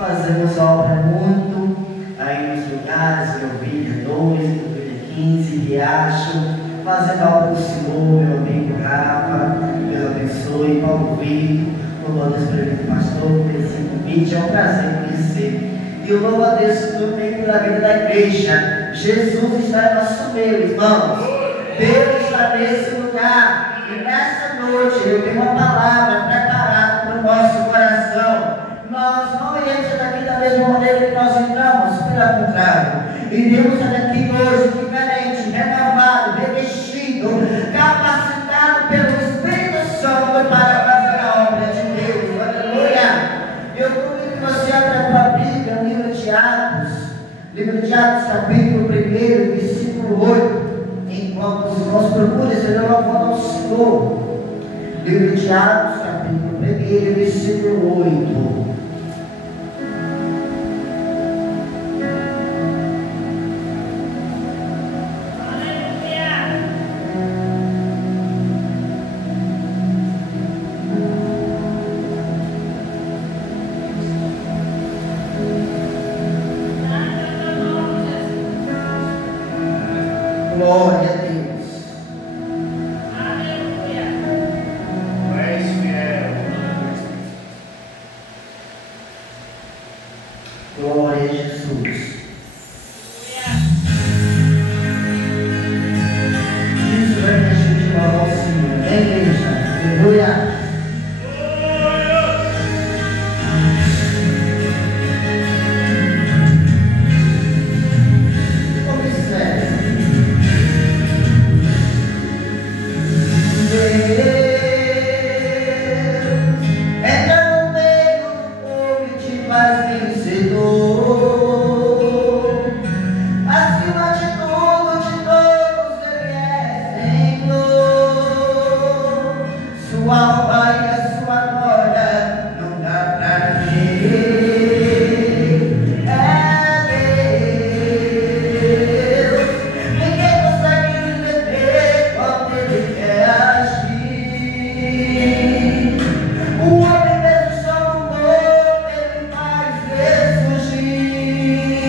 Fazemos obra muito aí nos lugares, em Ovelha 2, em Ovelha 15, Riacho, fazendo a obra do Senhor, meu amigo Rafa, Deus abençoe, Paulo Vitor, louvo a Deus pelo vida do pastor, por esse convite, é um prazer conhecer. E eu louvo a Deus também pela vida da igreja. Jesus está em nosso meio, irmãos. Deus está nesse lugar. E nessa noite eu tenho uma palavra preparada para o nosso coração. Nós não iremos daqui da mesma maneira que nós entramos, pelo contrário. Iremos daqui hoje diferente, renovado, revestido, capacitado pelo Espírito Santo para fazer a obra de Deus. Aleluia! Eu convido que você abra a tua Bíblia no livro de Atos, capítulo 1, versículo 8. Enquanto os irmãos procuram, serão louvando ao Senhor. Livro de Atos, capítulo 1, versículo 8. Glória a Deus. Aleluia. Tu és fiel. Glória a Jesus. Isso vai me ajudar de louvar ao Senhor. Vem, igreja. Aleluia. O homem mesmo só com o outro, ele faz ressurgir.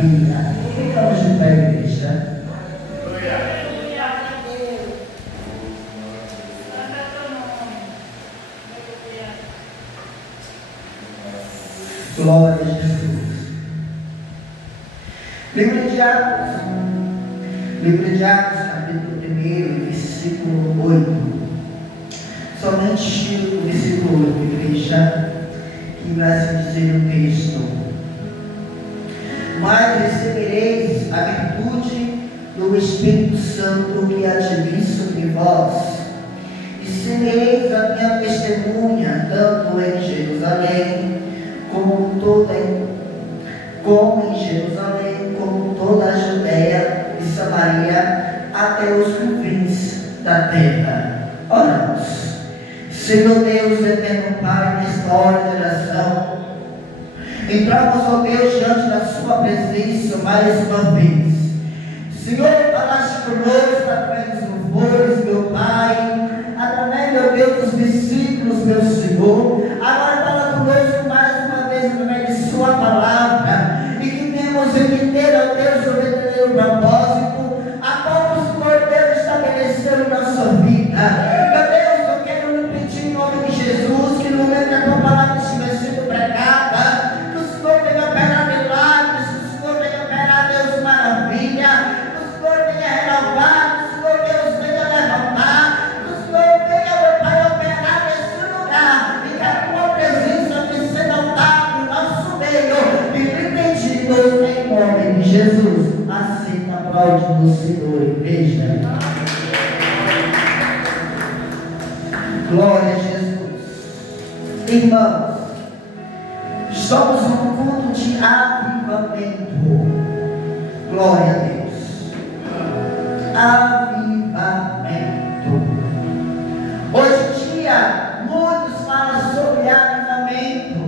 maravilha. Ficamos de pé, igreja. Glória a Jesus. Livro de Atos, capítulo 1, versículo 8. Somente o versículo 8, igreja, que vai se dizer o texto. Mas recebereis a virtude do Espírito Santo que há de vir sobre vós, e sereis a minha testemunha, tanto em Jerusalém, como em Jerusalém, como toda a Judeia e Samaria, até os confins da terra. Oramos. Senhor Deus, eterno Pai, nesta hora de oração, entramos, ó Deus, diante da sua presença mais uma vez. Senhor, falaste conosco através dos louvores, meu Pai, através, meu Deus, dos versículos, meu Senhor. Agora fala conosco mais uma vez através de sua palavra, e que temos entender, ó Deus, o verdadeiro propósito a qual o Senhor Deus estabeleceu na nossa vida. Meu Deus, eu quero lhe pedir em nome de Jesus, que no momento da tua palavra estiver sendo pregada, que o Senhor venha operar milagres, que o Senhor venha operar, Deus, maravilha, que o Senhor venha renovar, que o Senhor Deus venha levantar, que o Senhor venha, meu Pai, operar nesse lugar, e que a tua presença venha ser notada no nosso meio, e lhe pedimos em nome de Jesus. Aceita a aplauso do Senhor, igreja. Glória a Jesus. Irmãos, estamos num culto de avivamento. Glória a Deus. Avivamento. Hoje em dia, muitos falam sobre avivamento,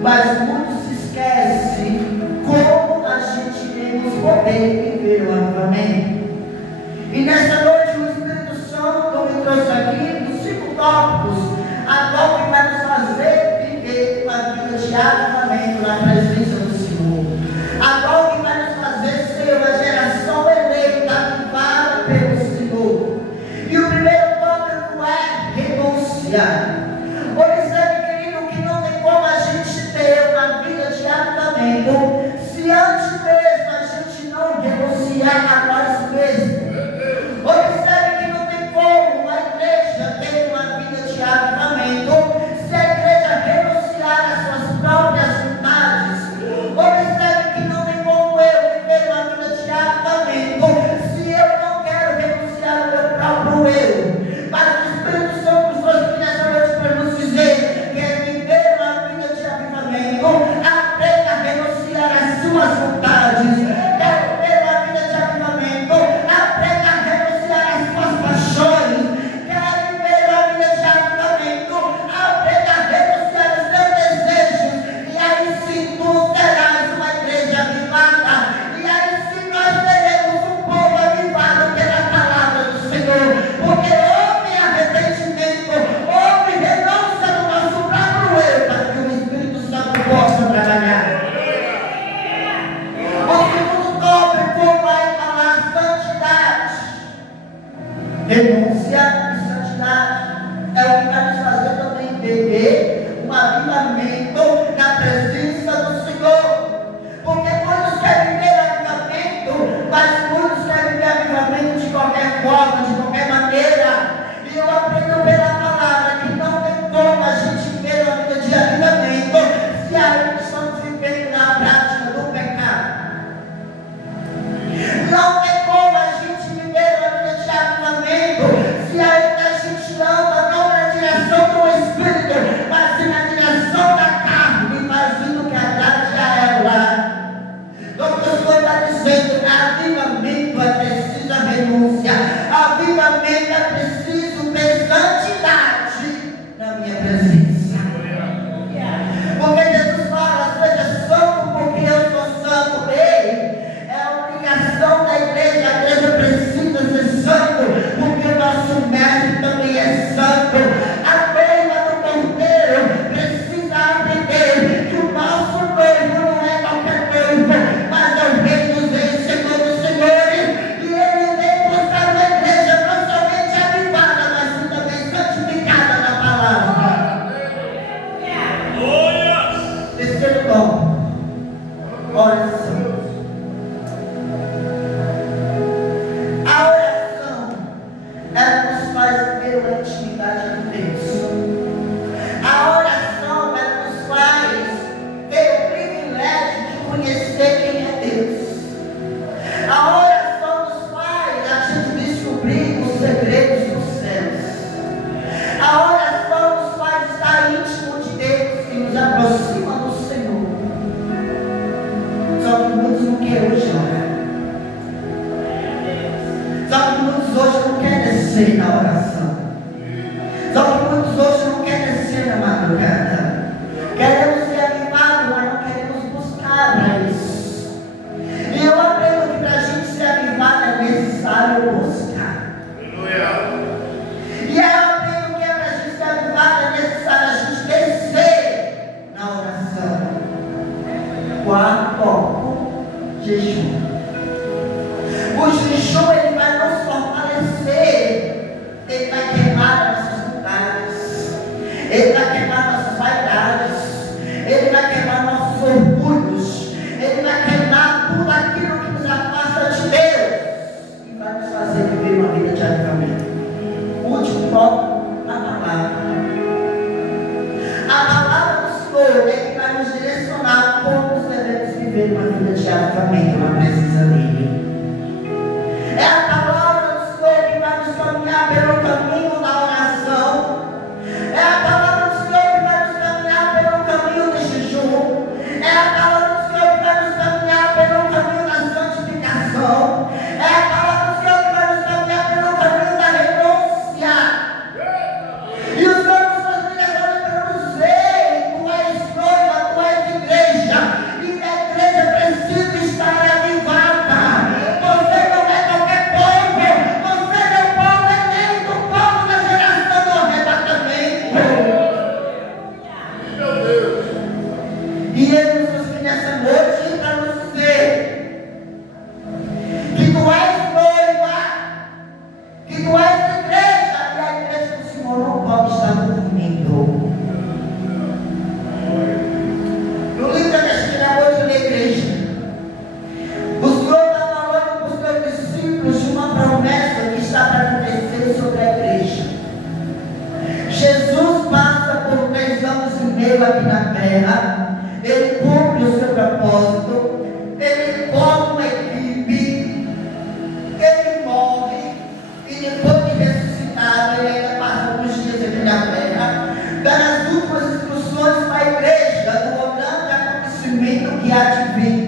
mas muitos se esquecem como a gente temos poder viver o avivamento. E nessa noite o Espírito Santo me trouxe aqui os 5 tópicos, a qual que vai nos fazer viver uma vida de avivamento na presença do Senhor, a qual que vai nos fazer ser uma geração eleita, avivada pelo Senhor. E o primeiro tópico é renunciar. Observe, querido, que não tem como a gente ter uma vida de avivamento se antes mesmo a gente não renunciar a nós mesmos. Observe que não tem como a igreja ter uma vida de avivamento se a igreja renunciar às suas próprias vontades. Observe que não tem como eu viver uma vida de avivamento se eu não quero renunciar ao meu próprio eu. Mas o Espírito Santo nos trouxe aqui nessa noite para nos dizer que é viver uma vida de avivamento, aprenda a renunciar às suas vontades. Quer viver uma vida de avivamento, aprenda a renunciar às suas paixões. Quer viver uma vida de avivamento, aprenda a renunciar aos seus desejos. E aí sim tu terás uma igreja avivada. E aí sim nós teremos um povo avivado pela palavra do Senhor. Porque houve arrependimento, houve renúncia do nosso próprio eu, para que o Espírito Santo possa trabalhar. oração. A oração, ela nos faz ter uma intimidade com Deus. A oração, ela nos faz ter o privilégio de conhecer quem é Deus. A oração nos faz a gente descobrir os segredos dos céus. A oração nos faz estar íntimo de Deus e nos aproxima do Senhor. Só que muitos não querem hoje orar. Só que muitos hoje não querem descer na oração. Só que muitos hoje não querem descer na madrugada. Queremos ser animados, mas não queremos buscar para isso. E eu aprendo que para a gente ser animado é necessário buscar. E eu aprendo que para a gente ser animado é necessário a gente descer na oração. Quarto, jejum. O jejum, ele vai nos fortalecer. Ele vai queimar nossas vontades. Ele vai queimar nossas vaidades. Ele vai queimar nossos orgulhos. Ele vai queimar tudo aquilo que nos afasta de Deus. E vai nos fazer viver uma vida de avivamento. Último ponto, a palavra. A palavra do Senhor é que vai nos direcionar como nós devemos viver uma vida de avivamento, uma presença dele. É a palavra do Senhor que vai nos caminhar pelo caminho da oração. É a palavra do Senhor que vai nos caminhar pelo caminho do jejum. É a palavra do Senhor que vai nos caminhar pelo caminho da santificação. É a palavra do Senhor que vai nos caminhar pelo caminho da renúncia. E o Senhor nos faz direção para nos ver. Tu és noiva, tu és igreja. E a igreja precisa estar avivada. Você não é qualquer povo. Você é o povo eleito, o povo da geração do arrebatamento. Meu Deus. E Ele nos trouxe nessa noite para nos dizer que tu és noiva, que tu és igreja, e a igreja do Senhor não pode estar dormindo. No livro que a gente acabou de ler, igreja, o Senhor está falando para os seus discípulos de uma promessa que está para acontecer sobre a igreja. Jesus passa por 3 anos e meio aqui na terra. Ele cumpre o seu propósito. Ele forma uma equipe. Ele morre. E depois de ressuscitado, ele ainda passa alguns dias aqui na terra, dando as últimas instruções para a igreja do grande acontecimento que há de vir.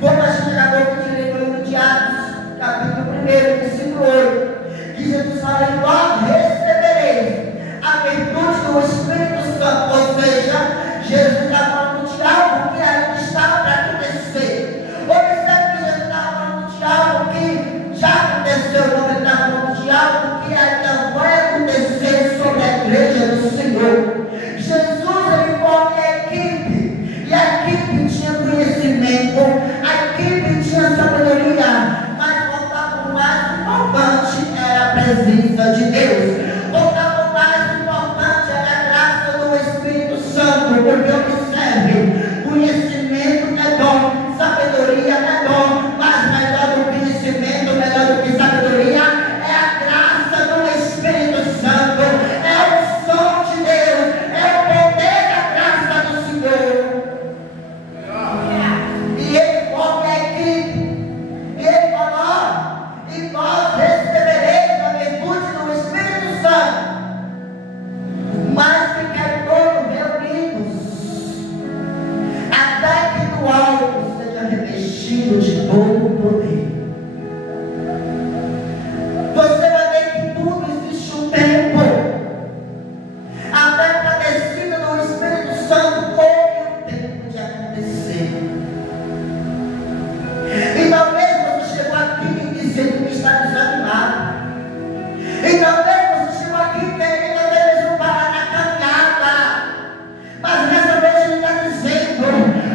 Como a gente acabou de ler no livro de Atos, capítulo 1, versículo 8, que Jesus fala: e vós recebereis a virtude do Espírito Santo. Ou seja, Jesus está falando de algo que ainda está para acontecer. Observe que Jesus está falando de algo que já aconteceu, não está falando de algo que ainda vai acontecer sobre a igreja do Senhor. Jesus, ele forma a equipe, e a equipe tinha conhecimento, a equipe tinha sabedoria, mas voltava o mais importante era a presença de Deus. Voltava o mais importante era a graça do Espírito Santo, porque observe, conhecimento é bom, sabedoria é bom, mas melhor do que conhecimento, melhor do que sabedoria é a graça do Espírito Santo, é o som de Deus, é o poder da graça do Senhor. E ele forma a equipe, e ele fala: ó, e vós recebereis a virtude do Espírito Santo, mas ficai todos reunidos, até que do alto seja revestido de todo o poder. Você vai ver que tudo existe um tempo. Até para a descida do Espírito Santo houve um tempo de acontecer. E talvez você chegou aqui dizendo que está desanimado. E talvez você chegou aqui querendo até mesmo parar na caminhada. Mas nessa noite ele está dizendo: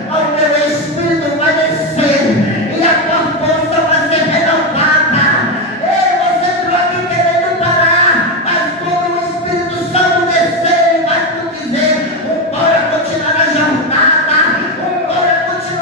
o meu Espírito vai descer e a tua força vai ser renovada. Ei, você entrou aqui querendo parar, mas quando o Espírito Santo descer, ele vai te dizer: bora continuar a jornada, bora continuar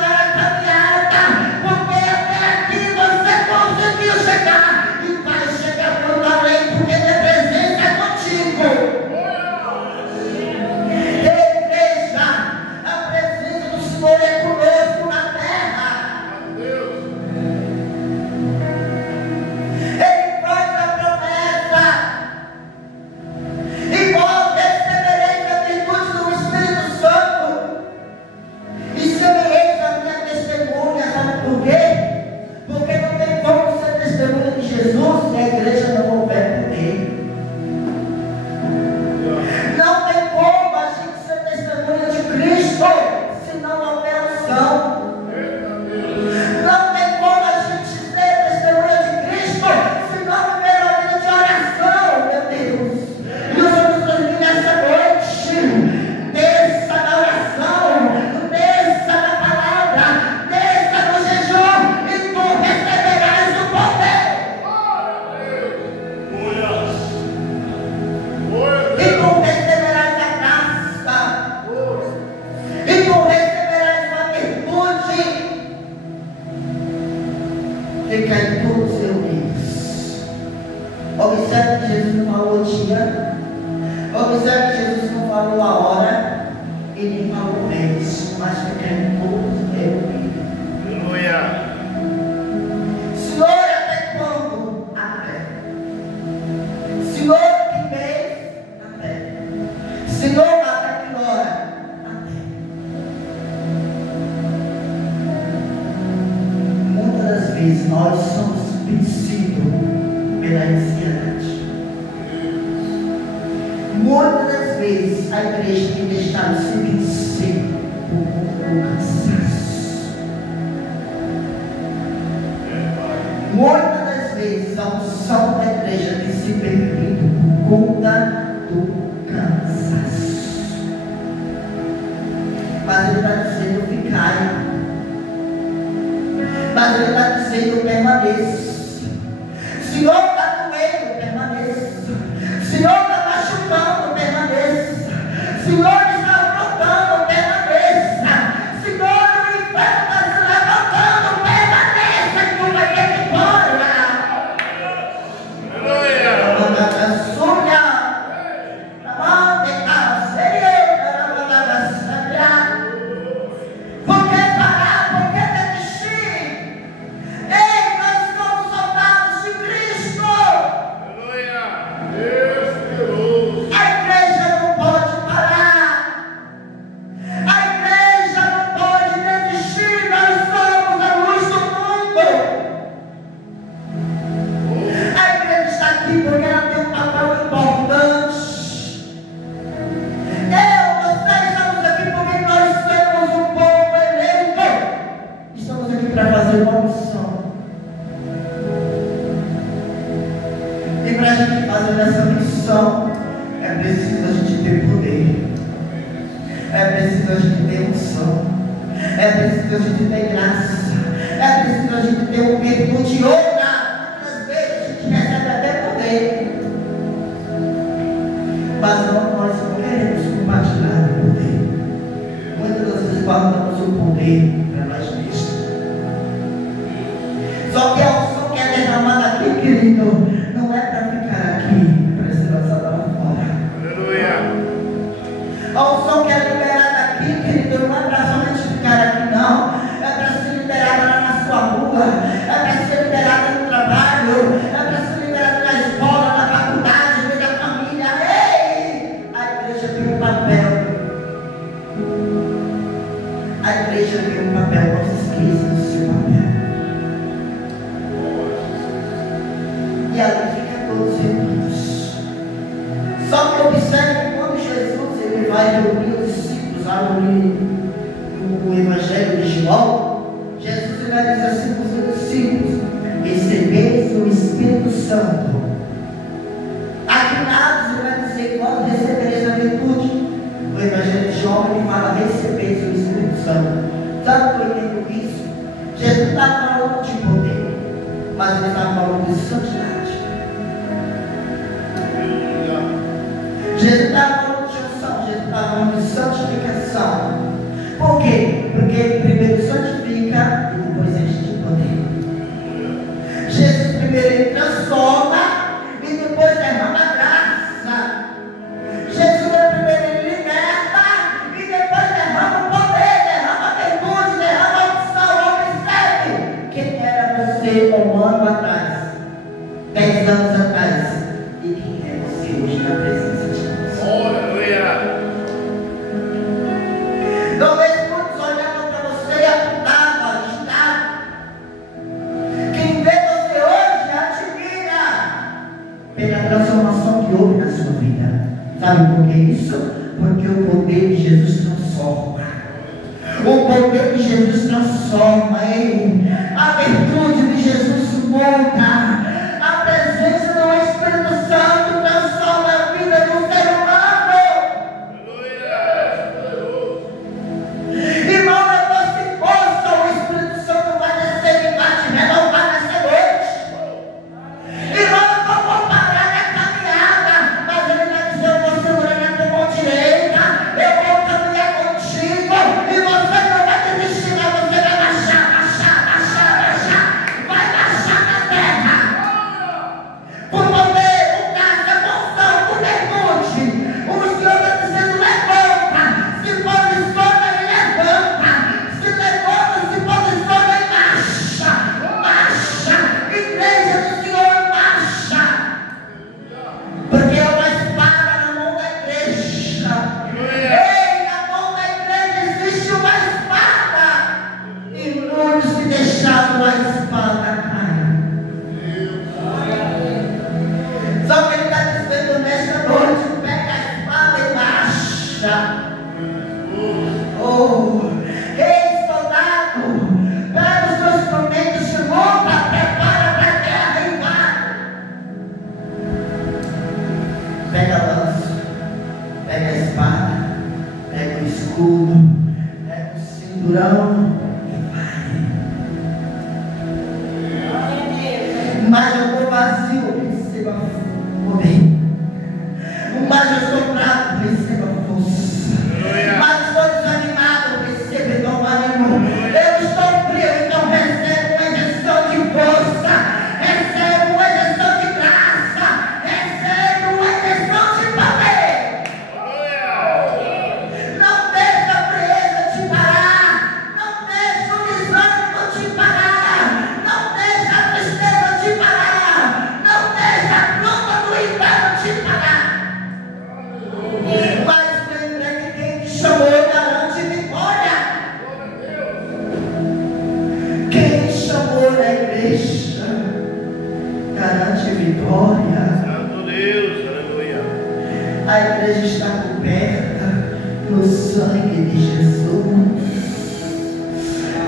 Observe que Jesus não falou o dia. Observe que Jesus não falou a hora. E nem falou o mês. Mas que quer todos reunidos. Aleluia. Senhor, até quando? Até. Senhor, que mês? Até. Senhor, até que hora? Até. Muitas das vezes nós somos vencidos pela ansiedade. Muitas das vezes a igreja tem deixado se vencer por conta do cansaço. Muitas das vezes a unção da igreja tem se perdido por conta do cansaço. Mas ele está dizendo: ficai. Mas ele está dizendo: permaneça. Senhor, está doendo, permaneça. Senhor, está machucando, permaneça. Senhor, está afrontando, permaneça. Senhor, o inferno está se levantando, permaneça, que tu vai ter que ir embora. Por que parar? Por que desistir? Ei, nós somos soldados de Cristo. A igreja não pode parar. A igreja não pode desistir. Nós somos a luz do mundo. A igreja está aqui porque ela tem um papel importante. Você estamos aqui porque nós somos um povo eleito. Estamos aqui para fazer uma missão. E para a gente fazer essa missão, é preciso a gente ter poder. É preciso a gente ter unção. É preciso a gente ter graça. É preciso a gente ter um virtude de outra. Muitas vezes a gente recebe até poder. Mas nós não queremos compartilhar o poder. Muitas das vezes guardamos o poder para nós mesmos. Só que a unção que é derramada aqui, querido, não é para ficar aqui, para ser lançada lá fora. Aleluia. A unção que é liberada aqui, querido, não é para somente ficar aqui, não. É para ser liberada lá na sua rua. É para ser liberada no trabalho. É para ser liberada na escola, na faculdade, no meio da família. Ei! A igreja tem um papel. A igreja tem um papel. Não se esqueça do seu papel. E ali fica todos reunidos. Só que observe que quando Jesus ele vai reunir os discípulos lá no Evangelho de João, Jesus ele vai dizer assim para os seus discípulos: recebeis o Espírito Santo. Aqui em Atos ele vai dizer que nós recebereis a virtude. O Evangelho de João ele fala: recebeis o Espírito Santo. Sabe o que eu entendo com isso? Jesus não está falando de poder, mas ele está falando de santidade. Jesus está falando de unção, Jesus está falando de santificação. Por quê? Porque ele primeiro santifica e depois enche de poder. Jesus primeiro ele transforma e depois derrama graça. Jesus primeiro ele liberta e depois derrama o poder, derrama a virtude, derrama a unção. Observe quem era você um ano atrás, 10 anos atrás, e quem é você hoje na presença de Deus. Aleluia. Talvez muitos olhavam para você e apontavam, está. Quem vê você hoje admira pela transformação que houve na sua vida. Sabe por que isso? Porque o poder de Jesus transforma. O poder de Jesus transforma. A virtude de Jesus muda. A presença do Espírito Santo transforma a vida do ser humano. Irmão, não se possa, o Espírito Santo vai descer e vai te renovar nessa noite. Irmão, eu não vou parar na caminhada, mas ele vai dizer: eu vou segurar na tua mão direita, eu vou caminhar contigo, e você não vai desistir, mas você vai marchar, marchar, poder. Mas eu estou fraco, receba força. Mas estou desanimado, receba então ânimo. Eu estou frio, então receba uma injeção de força. Receba uma injeção de graça. Receba uma injeção de poder. Não deixa a frieza te parar. Não deixa o desânimo te parar. Não deixa a tristeza te parar. Não deixa a culpa do inferno te parar. Mas lembra que quem te chamou garante vitória. Quem chamou na igreja garante vitória. Santo Deus, aleluia. A igreja está coberta no sangue de Jesus.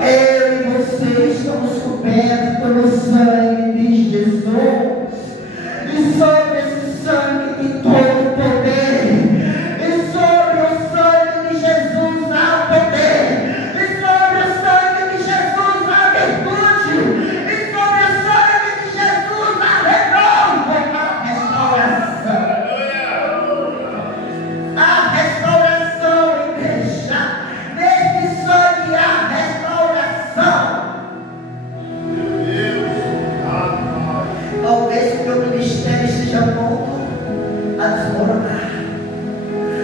Eu e você estamos cobertos no sangue de Jesus. E sobre esse sangue tem todo o poder. E sobre o sangue de Jesus há poder. E sobre o sangue de Jesus há virtude. E sobre o sangue de Jesus há renovo, há restauração. Há restauração, igreja. Nesse sangue há restauração. Talvez o meu ministério esteja pronto a desmoronar.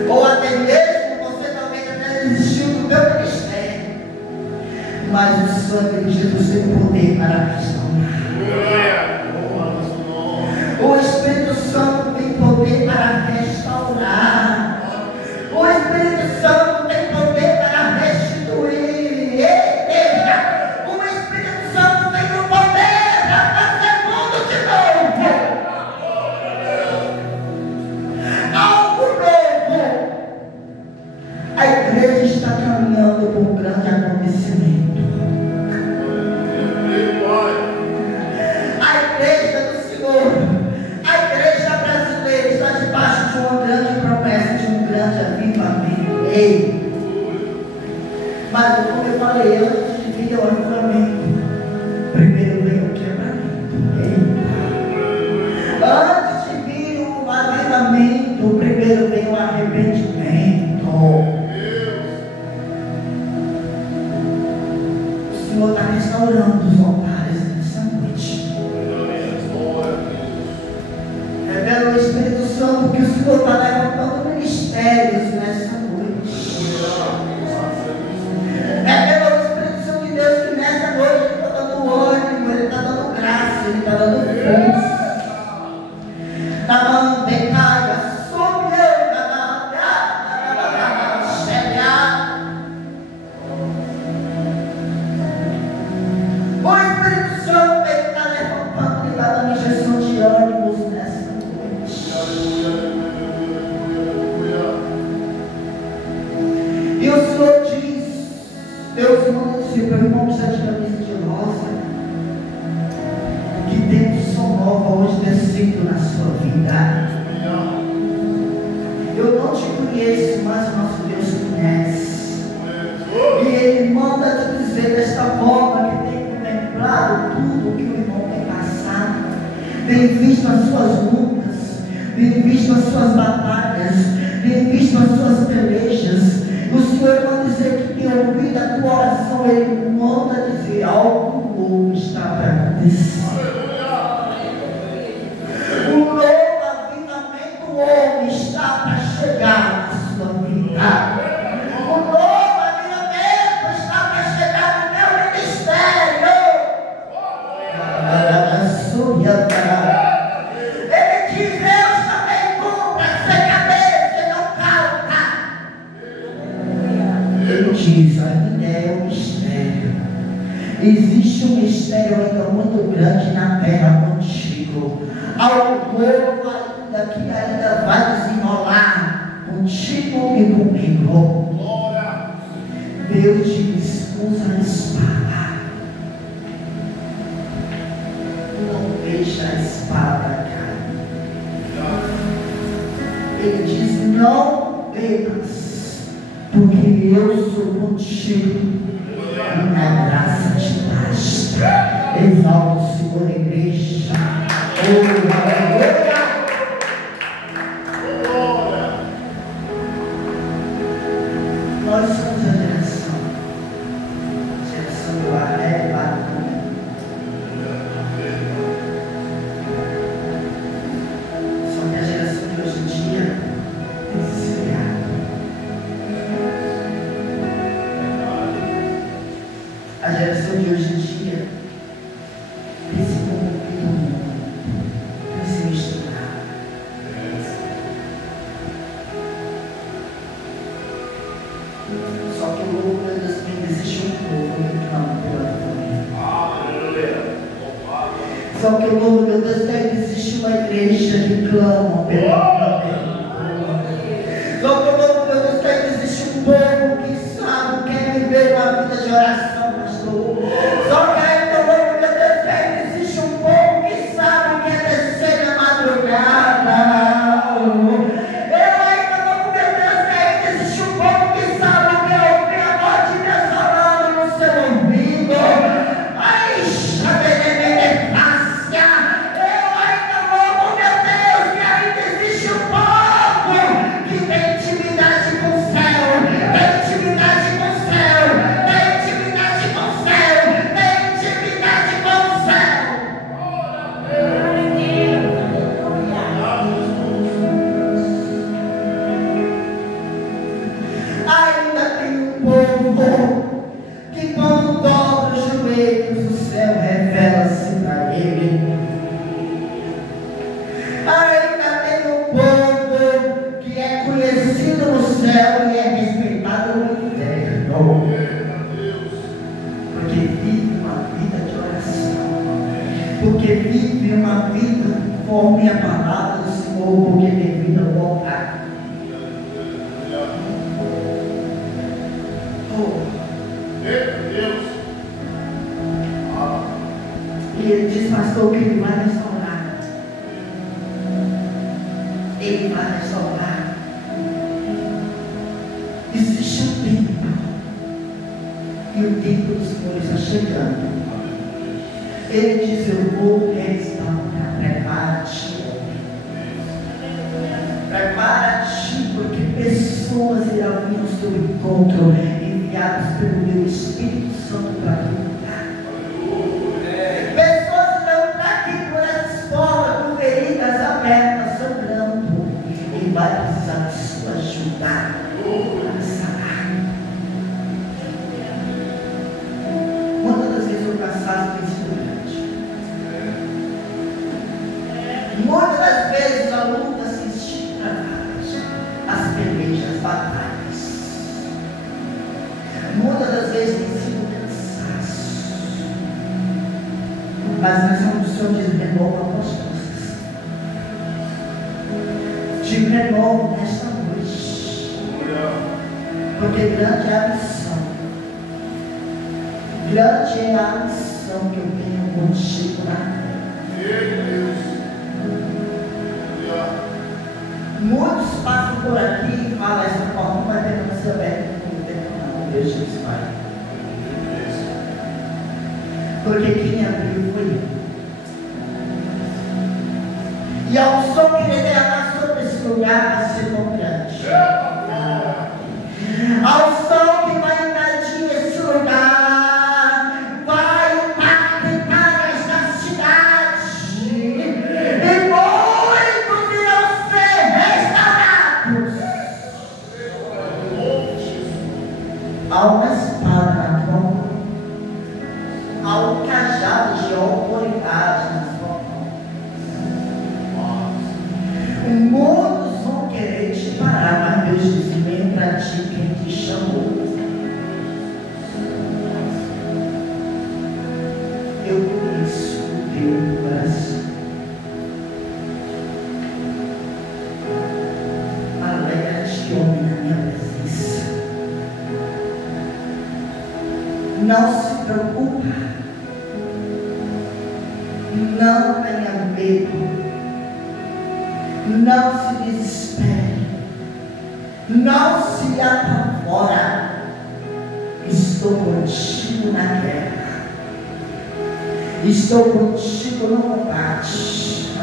Ou até mesmo você talvez até desistiu do meu ministério. Mas o sangue de Jesus tem poder para restaurar. O Espírito Santo tem poder para restaurar. O Espírito Santo tem poder para restituir. Eita! O Espírito Santo tem o poder para fazer tudo de novo. Algo novo. A igreja está caminhando por um grande acontecimento. A igreja do Senhor, a igreja brasileira está debaixo de uma grande promessa, de um grande avivamento. Ei! Mas como eu falei, antes de vir ao avivamento, primeiro veio o quebramento. Ei! Antes de vir o avivamento, primeiro veio o arrependimento. O Senhor está restaurando os altares nessa noite. Revela o Espírito Santo que o Senhor está levantando ministérios nessa noite. Revela o Espírito Santo de Deus que nessa noite Ele está dando ânimo, Ele está dando graça, Ele está dando força. Na mão de caia, sobre eu, o Espírito Santo Ele está levantando, Ele está dando injeção de ânimos nessa noite. E o Senhor diz, Deus manda dizer para o irmão que está de camisa de rosa, que tem som nova hoje descido na sua vida. Eu não te conheço, mas o nosso Deus te conhece. E Ele manda te dizer desta forma que tem contemplado tudo o que o irmão tem passado, tem visto as suas lutas, tem visto as suas batalhas, tem visto as suas pelejas. O Senhor manda dizer que tem ouvido a tua oração. Ele manda dizer algo novo está para acontecer. Um novo avivamento novo está para chegar na sua vida. Um novo avivamento está para chegar no meu ministério. Ele diz: Deus também cumpre ser cabeça e não cauda. Ele diz: ainda é um mistério. Existe um mistério ainda muito grande na terra contigo. Algo novo ainda que ainda vai desenrolar contigo e comigo. Deus diz: usa a espada. Não deixa a espada cair. Ele diz: não temas, porque eu sou contigo. Minha graça te basta. Exalta o Senhor, igreja. Oh, aleluia. geração de hoje em dia tem se corrompido no mundo, tem se misturado. Só que o louco, meu Deus, que existe um povo que clama pela família. Só que o louco, meu Deus, que existe uma igreja que clama pela família. Só que o louco, meu Deus, que existe um povo que sabe, quer viver uma vida de oração, pastor. Só que ainda, louco, meu Deus, que existe um povo que sabe, quer descer na madrugada. Que quando dobra os joelhos, o céu revela-se para ele. Ainda tem um povo que é conhecido no céu e é respeitado no inferno, porque vive uma vida de oração, porque vive uma vida conforme a palavra do Senhor, porque tem vida voltada. E ele diz, pastor, que ele vai restaurar. Ele vai restaurar. Existe um tempo. E o tempo do Senhor está chegando. Ele diz, eu vou restaurar. Prepara-te, homem. Prepara-te, porque pessoas irão vir ao seu encontro, enviadas pelo meu Espírito Santo para aqui lugar. Pessoas irão estar aqui por essa escola, com feridas abertas, sangrando. Ele vai precisar de sua ajuda para sanar. Muitas das vezes o cansaço tem sido grande. Muitas das vezes a luta se estica travadas, as pelejas, as batalhas. Muitas das vezes tem sido cansaço. Mas nós somos, o Senhor diz, renova as forças. Te renovo nesta noite. Porque grande é a missão. Grande é a missão que eu tenho contigo na terra. Muitos passam por aqui e falam, essa porta não vai ter como ser aberta. Deixa isso, Pai. Porque quem abriu foi eu. E a unção que ele derramar sobre esse lugar vai ser tão grande. A unção que vai invadir esse lugar vai impactar esta cidade. E muitos irão ser restaurados. Há uma espada na tua mão, há um cajado de autoridade na sua mão. Muitos vão querer te parar, mas Deus diz: vem para ti quem te chamou. Eu conheço o teu coração. Alegra-te, homem, na minha presença. Não se preocupa, não tenha medo, não se desespere, não se apavora. Estou contigo na guerra, estou contigo no combate.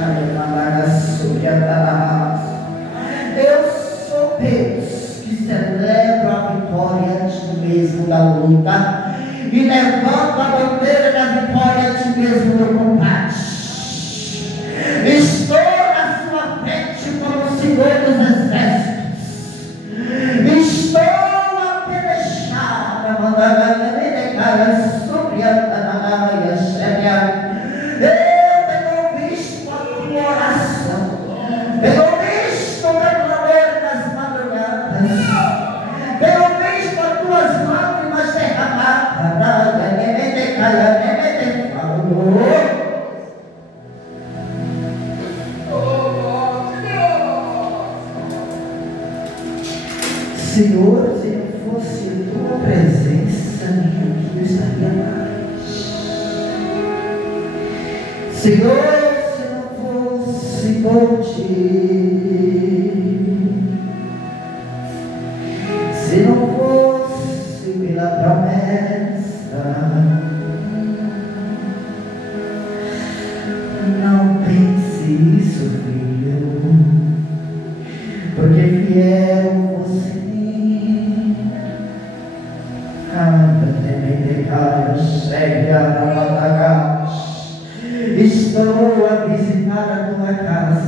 Eu sou Deus que celebra a vitória antes mesmo da luta e levanta a bandeira da vitória antes mesmo do combate. Estou na sua frente como o Senhor dos Exércitos. Estou a pelejar, a mandar a sobre Senhor, se não fosse a tua presença, nem aqui eu estaria mais. Senhor, se não fosse por ti, se não fosse pela promessa, não pense isso, filho, porque fiel você. Estou a visitar a tua casa.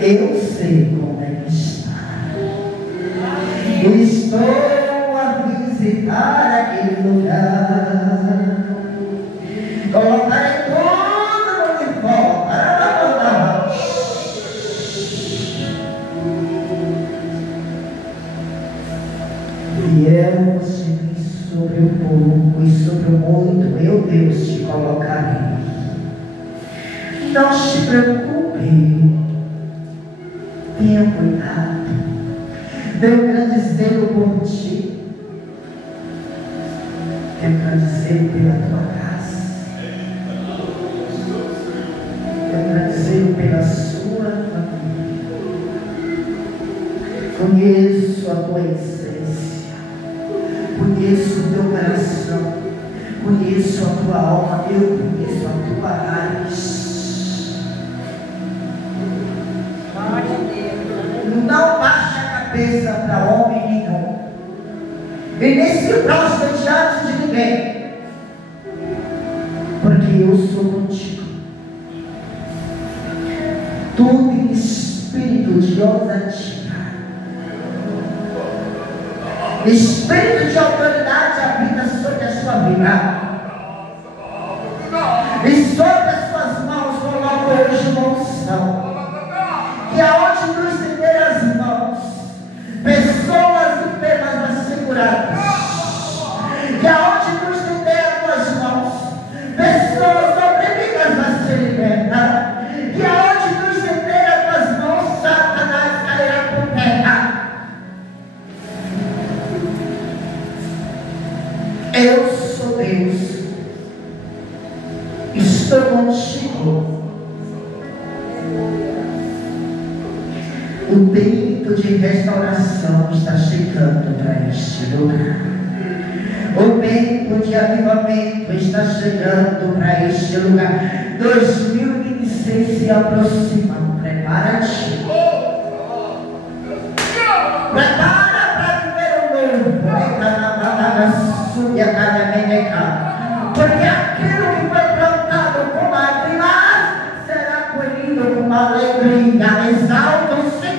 Eu sei como é que está. Estou a visitar aquele lugar. Colocarei todo mundo em volta. Fiel você sobre o pouco e sobre o muito, eu, Deus, te colocarei. Não te preocupe, tenha cuidado, tenho grande zelo por ti, tenho grande zelo pela tua casa, tenho grande zelo pela sua família. Conheço a tua essência, conheço o teu coração, conheço a tua alma, eu conheço a tua raiz. Não baixe a cabeça para homem nenhum, e nem se prostra diante de ninguém, porque eu sou contigo. Tu em espírito de ousadia, espírito de autoridade habita sobre a sua vida, e sobre as suas mãos coloco hoje uma unção, que aonde tu estender as mãos, pessoas enfermas vão ser curadas, que aonde tu estender as tuas mãos, pessoas oprimidas vão ser libertas, que aonde tu estender as tuas mãos, Satanás cairá por terra. Eu sou Deus, estou contigo. O tempo de restauração está chegando para este lugar. O tempo de avivamento está chegando para este lugar. 2026 se aproxima. Prepara-te. Prepara para viver o novo. Porque aquilo que foi plantado com lágrimas será colhido com alegria. Exalta o Senhor.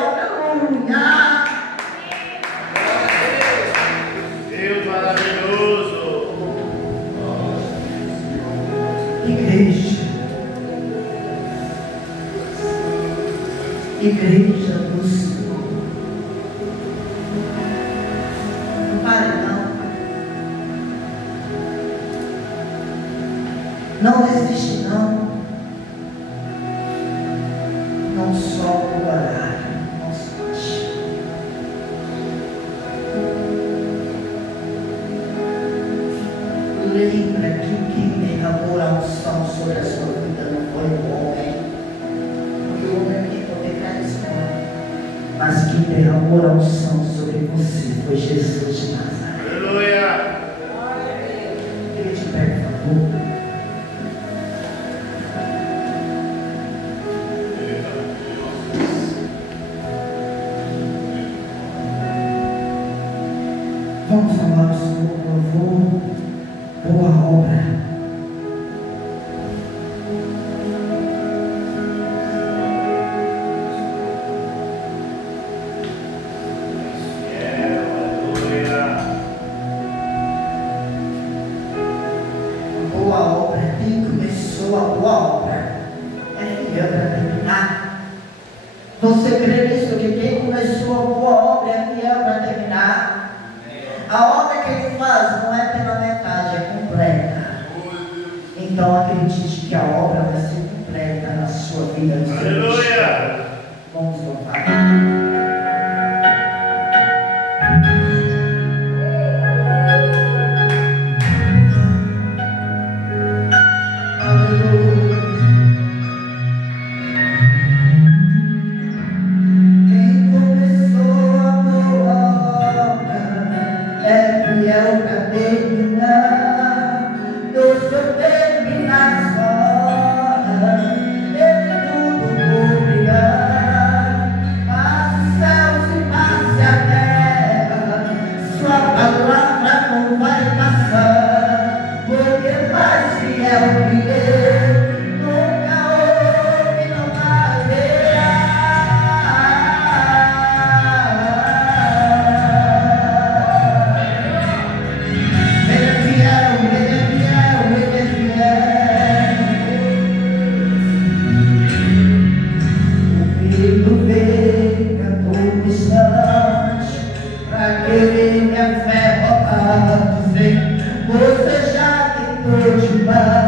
Aleluia. Deus maravilhoso. Igreja do Senhor. Não pare não. Não desiste não. Não solte o horário. Não solte. Lembra que quem derramou a unção sobre a sua vida não foi o homem. O homem que poder carisma. Mas quem derramou a unção sobre você foi Jesus de Nazaré. Aleluia. Fique de pé, por favor. Vamos falar do Senhor, por favor. Boa obra. Boa obra. Quem começou a boa obra é fiel para terminar. Você crê nisso? Que quem começou a boa obra é fiel para terminar? A obra que Ele faz não é pela metade, é completa. Então acredite que a obra vai ser completa na sua vida. Aleluia! Vamos louvar. Você já tentou demais.